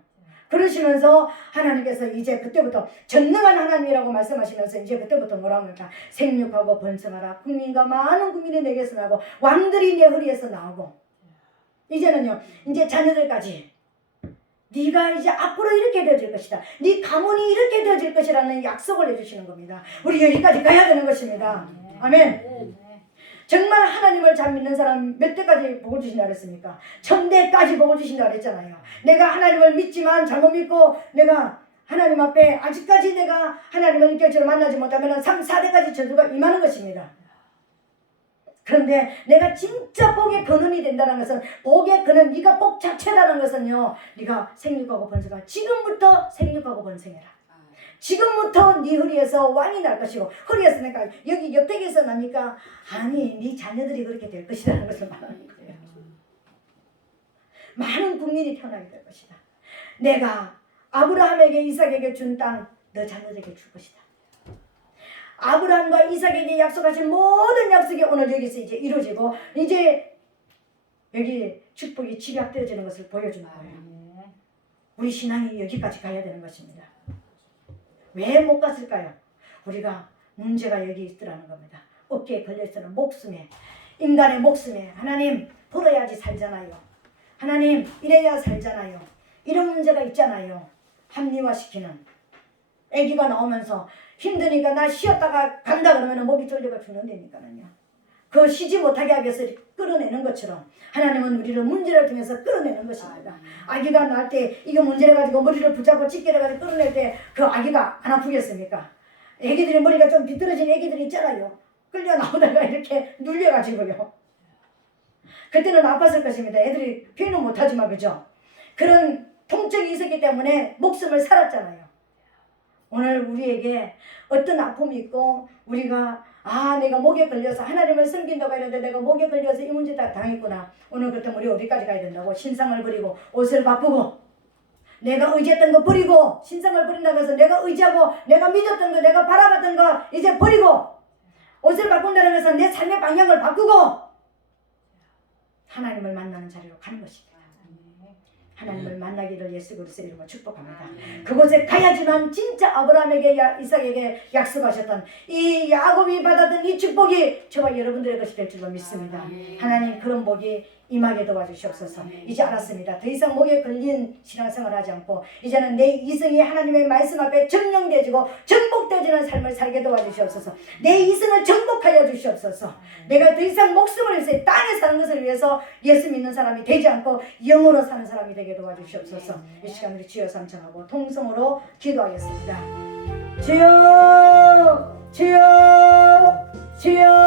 그러시면서 하나님께서 이제 그때부터 전능한 하나님이라고 말씀하시면서 이제 그때부터 뭐라고 합니까? 생육하고 번성하라. 국민과 많은 국민이 내게서 나오고 왕들이 내 허리에서 나오고 이제는요. 이제 자녀들까지 네가 이제 앞으로 이렇게 되어질 것이다. 네 가문이 이렇게 되어질 것이라는 약속을 해주시는 겁니다. 우리 여기까지 가야 되는 것입니다. 아멘. 정말 하나님을 잘 믿는 사람 몇 대까지 복을 주신다 그랬습니까? 1000대까지 복을 주신다 그랬잖아요. 내가 하나님을 믿지만 잘못 믿고 내가 하나님 앞에 아직까지 내가 하나님을 인격적으로 만나지 못하면 3, 4대까지 저주가 임하는 것입니다. 그런데 내가 진짜 복의 근원이 된다는 것은 복의 근원, 네가 복 자체라는 것은요. 네가 생육하고 번성하라. 지금부터 생육하고 번성해라. 지금부터 네 허리에서 왕이 날 것이고 허리에서 내가 여기 옆택에서 나니까 아니 네 자녀들이 그렇게 될 것이라는 것을 말하는 거예요. 많은 국민이 태어나게 될 것이다. 내가 아브라함에게 이삭에게 준 땅 너 자녀들에게 줄 것이다. 아브라함과 이삭에게 약속하신 모든 약속이 오늘 여기서 이제 이루어지고 이제 여기 축복이 집약되어지는 것을 보여주는 거예요. 우리 신앙이 여기까지 가야 되는 것입니다. 왜 못 갔을까요? 우리가 문제가 여기 있더라는 겁니다. 어깨에 걸려있는 목숨에, 인간의 목숨에 하나님 풀어야지 살잖아요. 하나님 이래야 살잖아요. 이런 문제가 있잖아요. 합리화시키는 아기가 나오면서 힘드니까 나 쉬었다가 간다 그러면 목이 졸려가 죽는다니까요. 그 쉬지 못하게 하기 위해서 끌어내는 것처럼 하나님은 우리를 문제를 통해서 끌어내는 것입니다. 아기가 낳을 때 이거 문제를 가지고 머리를 붙잡고 찢기를 가지고 끌어낼 때 그 아기가 안 아프겠습니까? 아기들이 머리가 좀 비뚤어진 아기들이 있잖아요. 끌려 나오다가 이렇게 눌려가지고요. 그때는 아팠을 것입니다. 애들이 표현은 못하지만 그죠? 그런 통증이 있었기 때문에 목숨을 살았잖아요. 오늘 우리에게 어떤 아픔이 있고 우리가 내가 목에 걸려서 하나님을 섬긴다고 했는데 내가 목에 걸려서 이 문제 다 당했구나. 오늘 그렇다면 우리 어디까지 가야 된다고? 신상을 버리고 옷을 바꾸고 내가 의지했던 거 버리고 신상을 버린다고 해서 내가 의지하고 내가 믿었던 거 내가 바라봤던 거 이제 버리고 옷을 바꾼다고 해서 내 삶의 방향을 바꾸고 하나님을 만나는 자리로 가는 것입니다. 하나님을 만나기를 예수 그리스도 이름으로 축복합니다. 그곳에 가야지만 진짜 아브라함에게 이삭에게 약속하셨던 이 야곱이 받았던 이 축복이 저와 여러분들의 것이 될 줄로 믿습니다. 하나님 그런 복이 임하게 도와주시옵소서. 이제 알았습니다. 더 이상 목에 걸린 신앙생활을 하지 않고 이제는 내 이성이 하나님의 말씀 앞에 정령되어지고 정복되어지는 삶을 살게 도와주시옵소서. 내 이성을 정복하여 주시옵소서. 내가 더 이상 목숨을 위해서 땅에 사는 것을 위해서 예수 믿는 사람이 되지 않고 영으로 사는 사람이 되게 도와주시옵소서. 이 시간 우리 주여 삼창하고 통성으로 기도하겠습니다. 주여 주여 주여